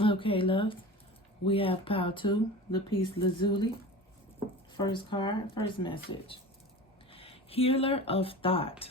Okay, love. We have Pile 2, the piece Lazuli. First card, first message. Healer of thought.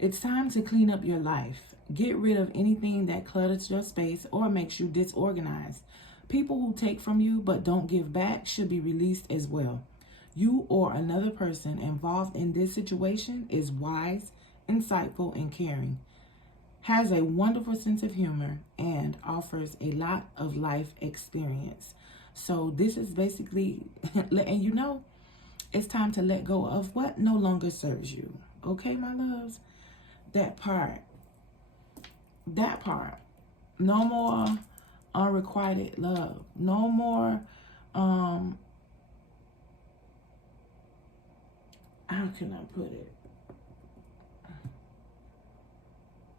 It's time to clean up your life. Get rid of anything that clutters your space or makes you disorganized. People who take from you but don't give back should be released as well. You or another person involved in this situation is wise, insightful, and caring, has a wonderful sense of humor, and offers a lot of life experience. So this is basically letting you know it's time to let go of what no longer serves you. Okay, my loves? That part. No more unrequited love. No more, how can I put it?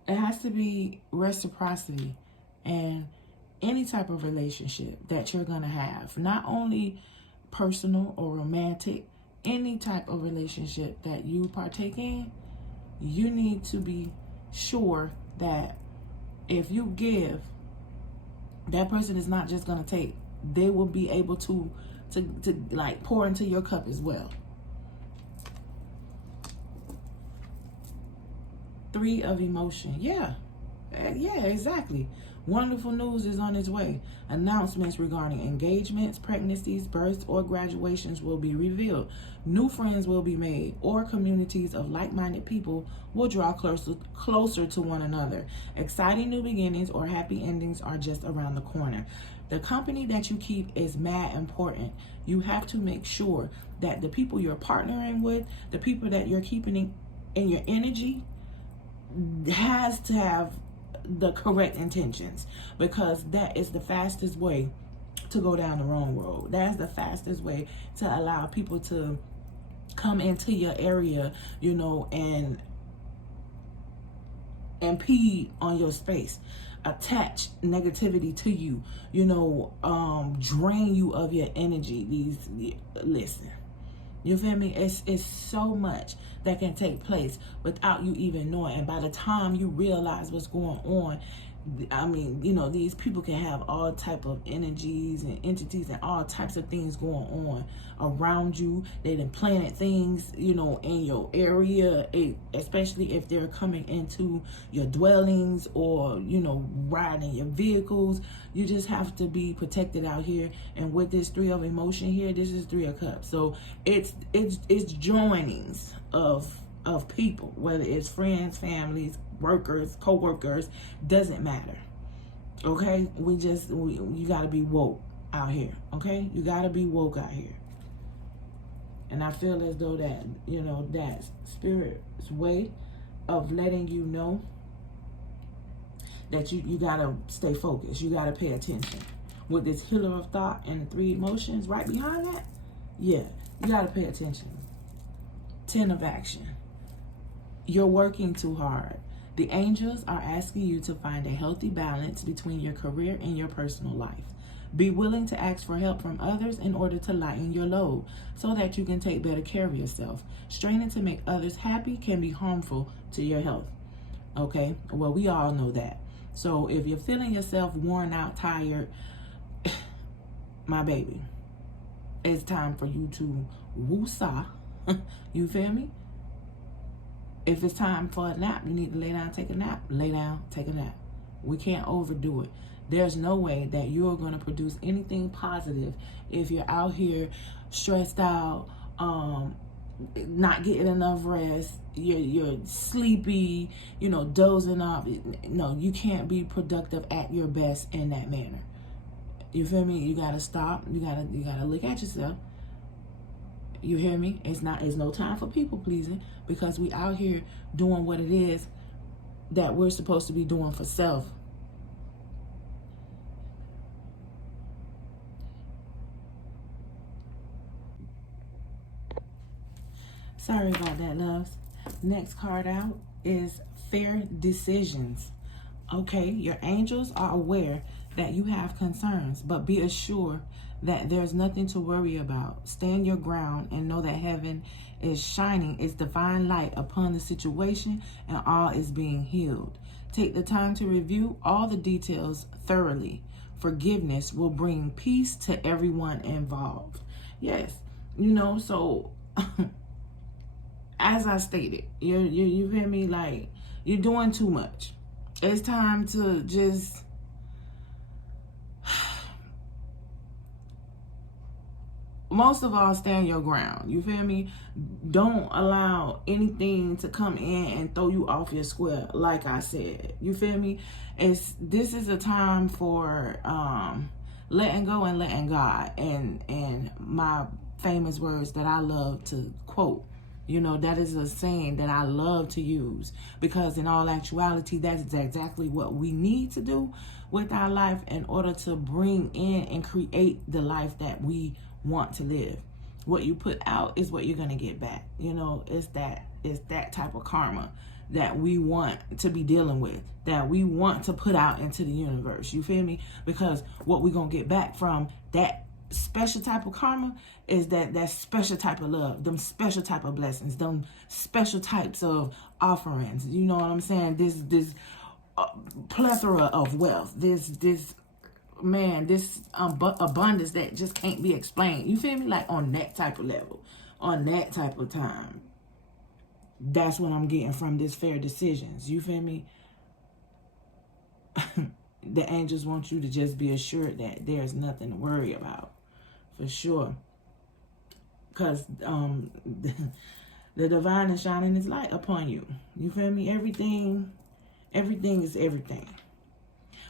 It has to be reciprocity and any type of relationship that you're going to have. Not only personal or romantic, any type of relationship that you partake in, you need to be sure that if you give, that person is not just going to take. They will be able to like pour into your cup as well. 3 of emotion. Yeah, exactly. Wonderful news is on its way. Announcements regarding engagements, pregnancies, births, or graduations will be revealed. New friends will be made, or communities of like-minded people will draw closer to one another. Exciting new beginnings or happy endings are just around the corner. The company that you keep is mad important. You have to make sure that the people you're partnering with, the people that you're keeping in your energy, has to have the correct intentions, because that is the fastest way to go down the wrong road. That's the fastest way to allow people to come into your area, and impede on your space, attach negativity to you, drain you of your energy. Listen, you feel me? It's so much that can take place without you even knowing. And by the time you realize what's going on, these people can have all type of energies and entities and all types of things going on around you. They done planted things, in your area, especially if they're coming into your dwellings or, riding your vehicles. You just have to be protected out here. And with this 3 of emotion here, this is 3 of cups. So it's joinings of people, whether it's friends, families, workers, co-workers, doesn't matter. Okay, you gotta be woke out here. Okay, you gotta be woke out here. And I feel as though that that spirit's way of letting you know that you gotta stay focused. You gotta pay attention. With this healer of thought and 3 emotions right behind that, yeah, you gotta pay attention. 10 of action. You're working too hard. The angels are asking you to find a healthy balance between your career and your personal life. Be willing to ask for help from others in order to lighten your load so that you can take better care of yourself. Straining to make others happy can be harmful to your health. Okay? Well, we all know that. So if you're feeling yourself worn out, tired, my baby, it's time for you to woosah. You feel me? If it's time for a nap, you need to lay down, take a nap. Lay down, take a nap. We can't overdo it. There's no way that you're going to produce anything positive if you're out here stressed out, not getting enough rest, you're sleepy, dozing off. No, you can't be productive at your best in that manner. You feel me? You got to stop. You got to look at yourself. You hear me? It's no time for people pleasing, because we out here doing what it is that we're supposed to be doing for self. Sorry about that, loves. Next card out is fair decisions. Okay, your angels are aware that you have concerns, but be assured that there's nothing to worry about. Stand your ground and know that heaven is shining its divine light upon the situation and all is being healed. Take the time to review all the details thoroughly. Forgiveness will bring peace to everyone involved. Yes, so as I stated, you feel me? Like, you're doing too much. It's time to just most of all, stand your ground. You feel me? Don't allow anything to come in and throw you off your square. Like I said, you feel me? This is a time for letting go and letting God. And my famous words that I love to quote. That is a saying that I love to use, because in all actuality, that's exactly what we need to do with our life in order to bring in and create the life that we want to live. What you put out is what you're going to get back. It's that type of karma that we want to be dealing with, that we want to put out into the universe. You feel me? Because what we're going to get back from that special type of karma is that special type of love, them special type of blessings, them special types of offerings. You know what I'm saying? This plethora of wealth, this abundance that just can't be explained. You feel me? Like on that type of level, on that type of time. That's what I'm getting from this fair decisions. You feel me? The angels want you to just be assured that there's nothing to worry about. For sure. Because the divine is shining its light upon you. You feel me? Everything is everything.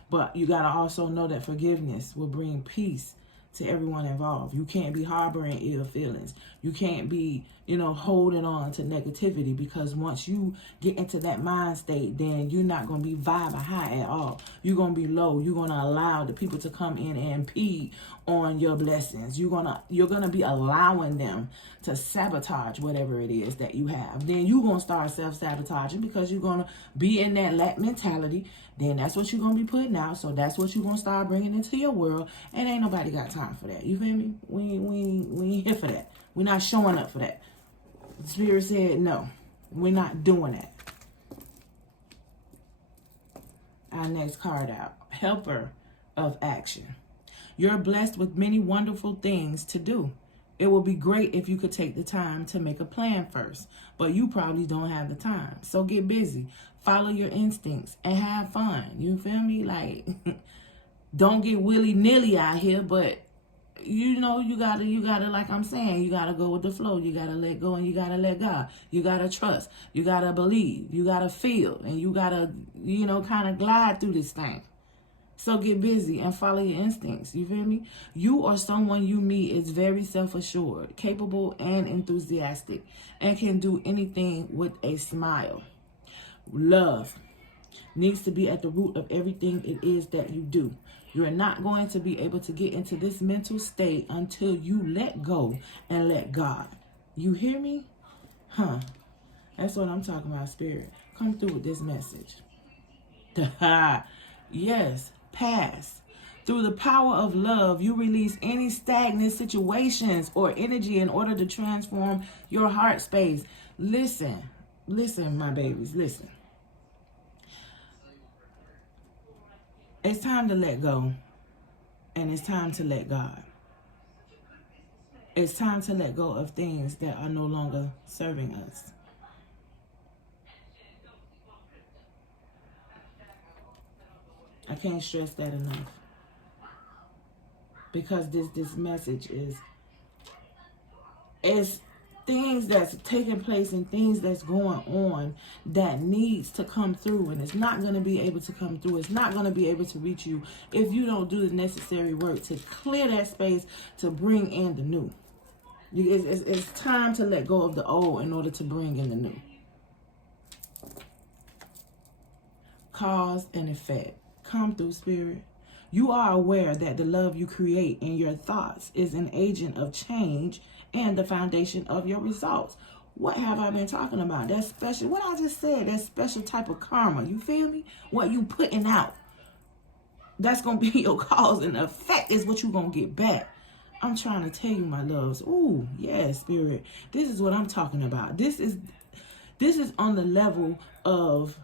But you got to also know that forgiveness will bring peace to everyone involved. You can't be harboring ill feelings. You can't be, holding on to negativity, because once you get into that mind state, then you're not going to be vibing high at all. You're going to be low. You're going to allow the people to come in and impede on your blessings. You're going to be allowing them to sabotage whatever it is that you have. Then you're going to start self-sabotaging, because you're going to be in that lack mentality. Then that's what you're going to be putting out. So that's what you're going to start bringing into your world. And ain't nobody got time for that. You feel me? We ain't here for that. We're not showing up for that. The Spirit said, no, we're not doing that. Our next card out. Helper of action. You're blessed with many wonderful things to do. It would be great if you could take the time to make a plan first, but you probably don't have the time. So get busy. Follow your instincts and have fun. You feel me? Like, don't get willy-nilly out here, but you gotta, like I'm saying, you gotta go with the flow. You gotta let go and you gotta let God. You gotta trust. You gotta believe. You gotta feel. And you gotta, kind of glide through this thing. So get busy and follow your instincts. You feel me? You or someone you meet is very self-assured, capable, and enthusiastic, and can do anything with a smile. Love needs to be at the root of everything it is that you do. You're not going to be able to get into this mental state until you let go and let God. You hear me? That's what I'm talking about, Spirit. Come through with this message. Yes, pass. Through the power of love, you release any stagnant situations or energy in order to transform your heart space. Listen, my babies, listen. It's time to let go, and it's time to let God. It's time to let go of things that are no longer serving us. I can't stress that enough, because this message is things that's taking place and things that's going on that needs to come through, and it's not going to be able to come through. It's not going to be able to reach you if you don't do the necessary work to clear that space to bring in the new. It's time to let go of the old in order to bring in the new. Cause and effect. Come through, Spirit. You are aware that the love you create in your thoughts is an agent of change and the foundation of your results. What have I been talking about? That special, what I just said, that special type of karma. You feel me? What you putting out, that's going to be your cause, and the effect is what you're going to get back. I'm trying to tell you, my loves. Ooh, yeah, Spirit. This is what I'm talking about. This is on the level of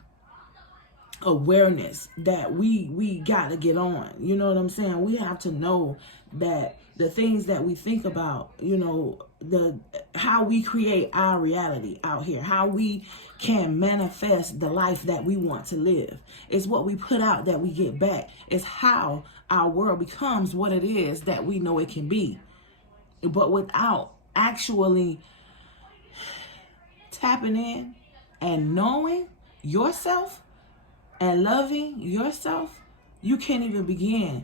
awareness that we got to get on. You know what I'm saying? We have to know that the things that we think about, you know, how we create our reality out here, how we can manifest the life that we want to live. It's what we put out that we get back. It's how our world becomes what it is that we know it can be. But without actually tapping in and knowing yourself and loving yourself, you can't even begin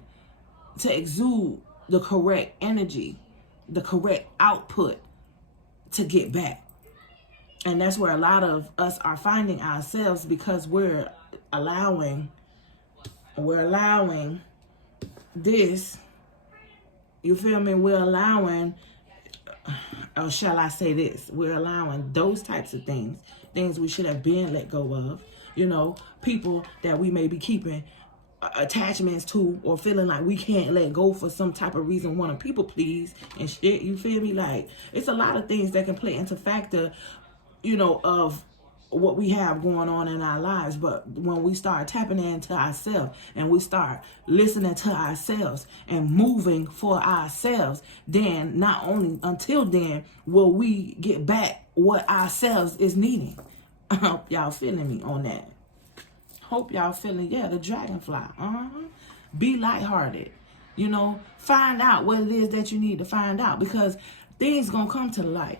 to exude the correct energy, the correct output to get back. And that's where a lot of us are finding ourselves, because we're allowing this, you feel me? We're allowing, or shall I say this? We're allowing those types of things we should have been let go of. You know, people that we may be keeping attachments to, or feeling like we can't let go for some type of reason, want to people please and shit. You feel me? Like, it's a lot of things that can play into factor, you know, of what we have going on in our lives. But when we start tapping into ourselves and we start listening to ourselves and moving for ourselves, then not only until then will we get back what ourselves is needing. I hope y'all feeling me on that. Hope y'all feeling, yeah, the dragonfly. Be lighthearted. You know, find out what it is that you need to find out, because things gonna come to the light.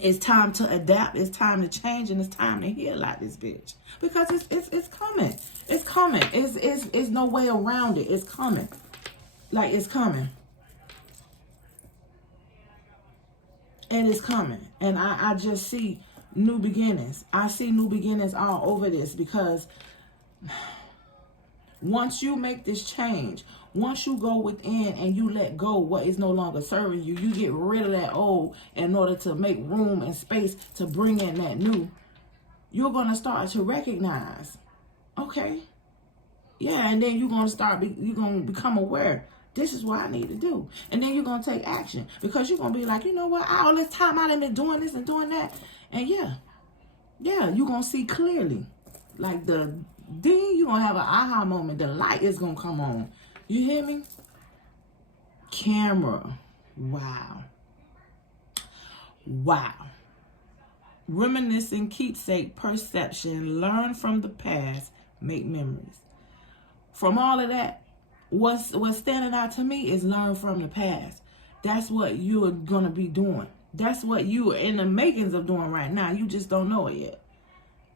It's time to adapt. It's time to change, and it's time to heal out this bitch, because it's coming. It's coming. It's no way around it. It's coming. Like, it's coming. And it's coming. And I just see new beginnings. I see new beginnings all over this, because once you make this change, once you go within and you let go what is no longer serving you, you get rid of that old in order to make room and space to bring in that new, you're going to start to recognize, okay, yeah, and then you're going to become aware. This is what I need to do. And then you're going to take action, because you're going to be like, you know what, all this time I've been doing this and doing that. And yeah, you're going to see clearly. Like, then you're going to have an aha moment. The light is going to come on. You hear me? Camera. Wow. Reminiscing, keepsake, perception, learn from the past, make memories. From all of that, what's standing out to me is learn from the past. That's what you're going to be doing. That's what you are in the makings of doing right now. You just don't know it yet.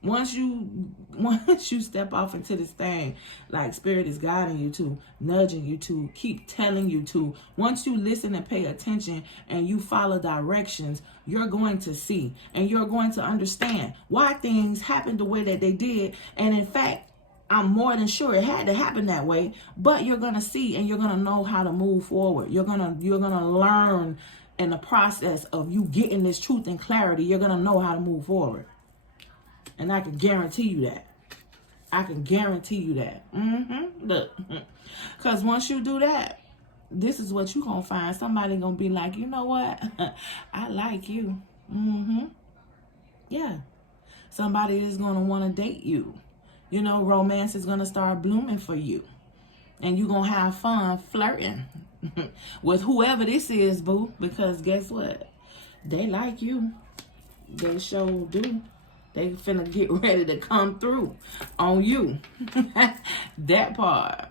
Once you step off into this thing, like Spirit is guiding you to, nudging you to, keep telling you to, once you listen and pay attention and you follow directions, you're going to see and you're going to understand why things happened the way that they did. And in fact, I'm more than sure it had to happen that way, but you're going to see and you're going to know how to move forward. You're going to learn in the process of you getting this truth and clarity. You're going to know how to move forward. And I can guarantee you that. Look, because once you do that, this is what you're going to find. Somebody going to be like, you know what? I like you. Yeah. Somebody is going to want to date you. You know, romance is going to start blooming for you. And you're going to have fun flirting with whoever this is, boo. Because guess what? They like you. They sure do. They finna get ready to come through on you. That part.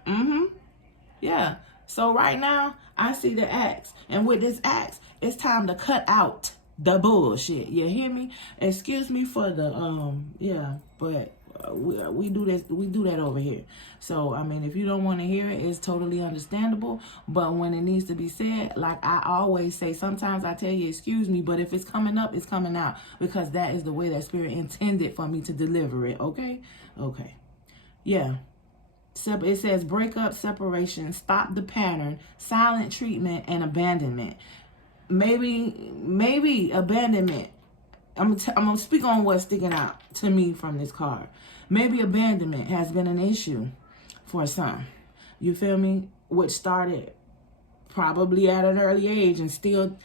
Yeah. So right now, I see the axe. And with this axe, it's time to cut out the bullshit. You hear me? Excuse me for the, yeah. But we do this. We do that over here. So, I mean, if you don't want to hear it, it's totally understandable. But when it needs to be said, like I always say, sometimes I tell you, excuse me, but if it's coming up, it's coming out, because that is the way that Spirit intended for me to deliver it. Okay. Yeah. It says breakup, separation, stop the pattern, silent treatment, and abandonment. Maybe abandonment. I'm gonna speak on what's sticking out to me from this card. Maybe abandonment has been an issue for some. You feel me? Which started probably at an early age and still,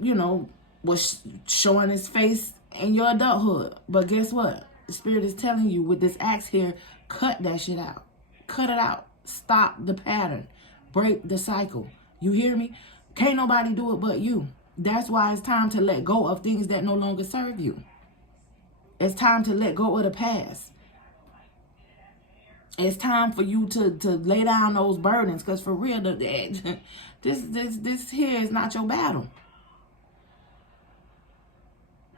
you know, was showing its face in your adulthood. But guess what? The Spirit is telling you with this axe here, cut that shit out. Cut it out. Stop the pattern. Break the cycle. You hear me? Can't nobody do it but you. That's why it's time to let go of things that no longer serve you. It's time to let go of the past. It's time for you to lay down those burdens, because for real, this here is not your battle.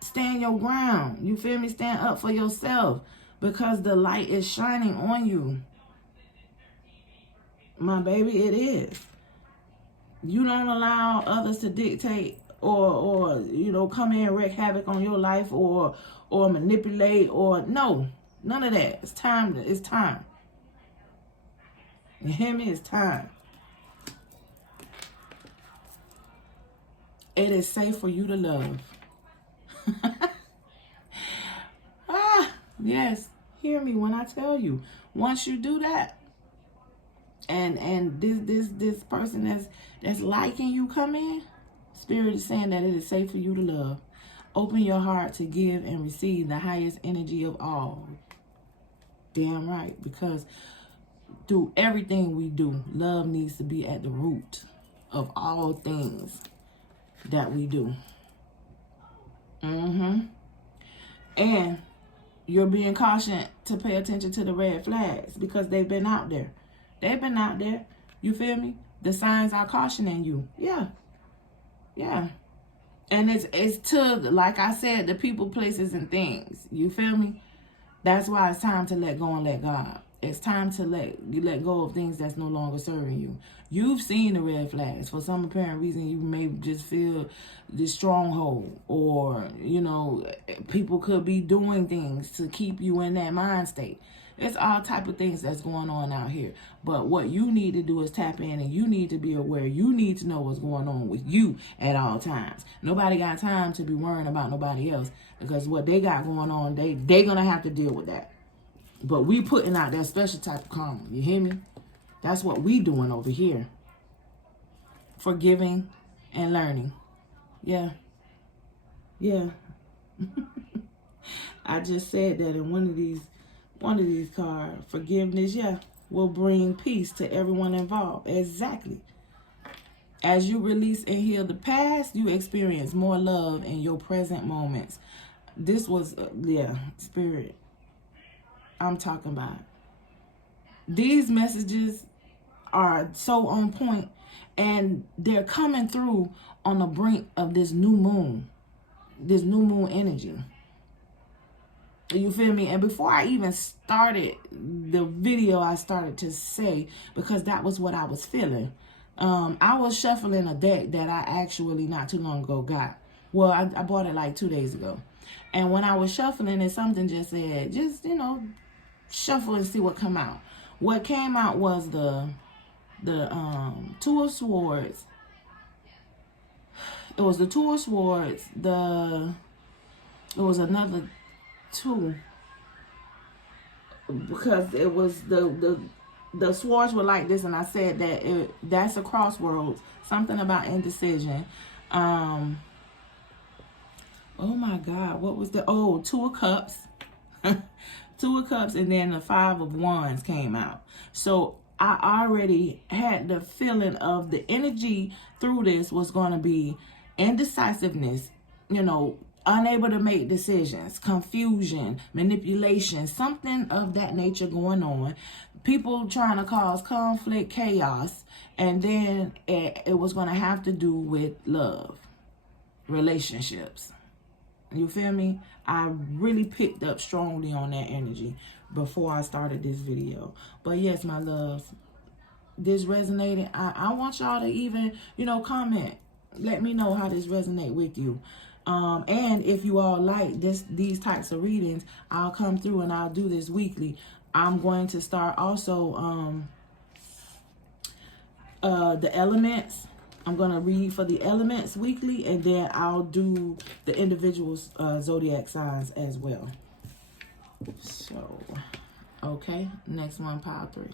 Stand your ground. You feel me? Stand up for yourself, because the light is shining on you. My baby, it is. You don't allow others to dictate or you know, come in and wreak havoc on your life or manipulate or no, none of that. It's time. It's time. You hear me? It's time. It is safe for you to love. Yes. Hear me when I tell you. Once you do that, and this person that's liking you come in, Spirit is saying that it is safe for you to love. Open your heart to give and receive the highest energy of all. Damn right, because through everything we do, love needs to be at the root of all things that we do. And you're being cautioned to pay attention to the red flags, because they've been out there. They've been out there. You feel me? The signs are cautioning you. Yeah. And it's to, like I said, the people, places, and things. You feel me? That's why it's time to let go and let God. It's time to let go of things that's no longer serving you. You've seen the red flags. For some apparent reason, you may just feel this stronghold, or, you know, people could be doing things to keep you in that mind state. It's all type of things that's going on out here. But what you need to do is tap in, and you need to be aware. You need to know what's going on with you at all times. Nobody got time to be worrying about nobody else, because what they got going on, they going to have to deal with that. But we putting out that special type of karma. You hear me? That's what we doing over here. Forgiving and learning. Yeah. I just said that in one of these cards. Forgiveness, will bring peace to everyone involved. Exactly. As you release and heal the past, you experience more love in your present moments. This was, Spirit. I'm talking about. These messages are so on point, and they're coming through on the brink of this new moon energy. You feel me? And before I even started the video, I started to say, because that was what I was feeling. I was shuffling a deck that I actually not too long ago got. Well, I bought it like 2 days ago. And when I was shuffling it, something just said, you know, shuffle and see what come out. What came out was the Two of Swords. It was the Two of Swords. It was another two, because it was the swords were like this, and I said that that's a crossroads. Something about indecision. Oh my God, what was Two of Cups. Two of Cups, and then the Five of Wands came out. So I already had the feeling of the energy through this was going to be indecisiveness, you know, unable to make decisions, confusion, manipulation, something of that nature going on. People trying to cause conflict, chaos, and then it was going to have to do with love, relationships. You feel me? I really picked up strongly on that energy before I started this video. But yes, my loves, this resonated. I want y'all to even, you know, comment. Let me know how this resonate with you. And if you all like these types of readings, I'll come through and I'll do this weekly. I'm going to start also the elements. I'm going to read for the elements weekly, and then I'll do the individual zodiac signs as well. So, okay, next one, pile 3.